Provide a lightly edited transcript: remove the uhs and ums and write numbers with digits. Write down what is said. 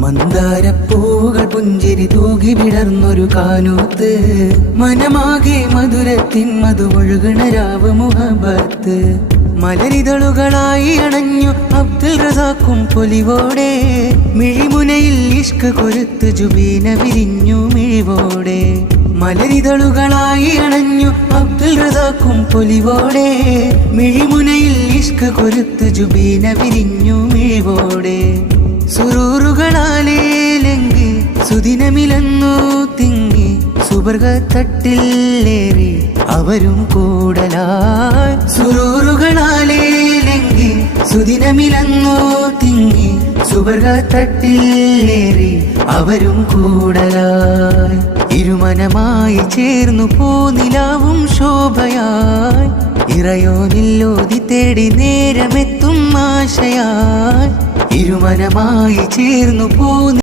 മന്ദാരപ്പൂവുകൾ പുഞ്ചിരി തൂകി വിടർന്നൊരു കാനൂത്ത്, മനമാകെ മധുരത്തിൻ മധുവൊഴുകണ രാവ് മുഹബത്ത്. മലരിതളുകളായി അണഞ്ഞു അബ്ദുൽ റസാഖും പൊലിവോടെ, മിഴിമുനയിൽ ഇഷ്ക് കൊരുത്ത് ജുബീന വിരിഞ്ഞു മിഴിവോടെ. മലരിതളുകളായി അണഞ്ഞു അബ്ദുൽ റസാഖും പൊലിവോടെ, മിഴിമുനയിൽ ഇഷ്ക് കൊരുത്ത് ജുബീന വിരിഞ്ഞു മിഴിവോടെ. സുറൂറുകളാലേലെങ്കി സുദിനമിലന്നു തിങ്ങി, സുവർഗത്തട്ടിലേറി അവരും കൂടലായി. സുറൂറുകളാലേലെങ്കി സുദിനമിലന്നു തിങ്ങി, സുവർഗത്തട്ടിലേറി അവരും കൂടലായി. ഇരുമനമായി ചേർന്നു പോനിലാവും ശോഭയായി, ഇറയോനില്ലോതി തേടി നേരമെത്തും ആശയായി. ഇരുമനമായി ചേർന്നു